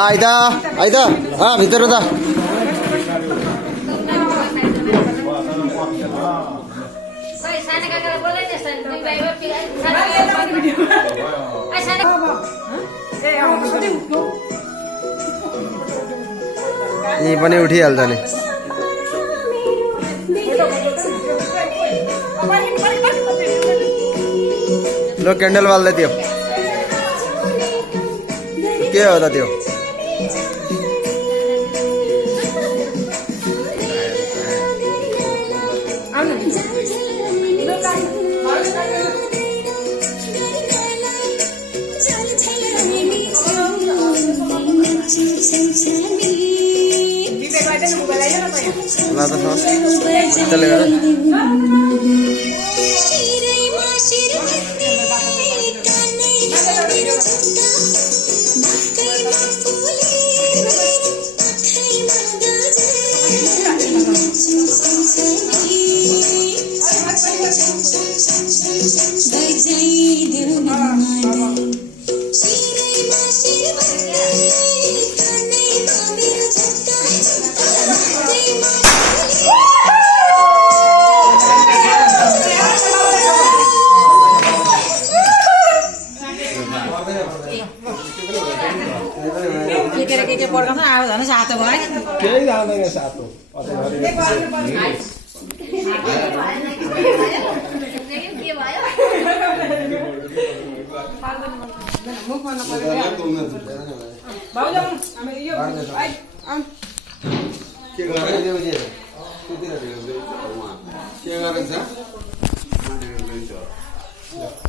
आइदा आइदा भित्र त यी पनि उठिहाल्छ नि लो क्यान्डल बाल्दै थियो के हो त त्यो ला त त्यसले गर्दा के पड्काउन आयो भने सातो भयो केही जान्दैन सातो के गरेछ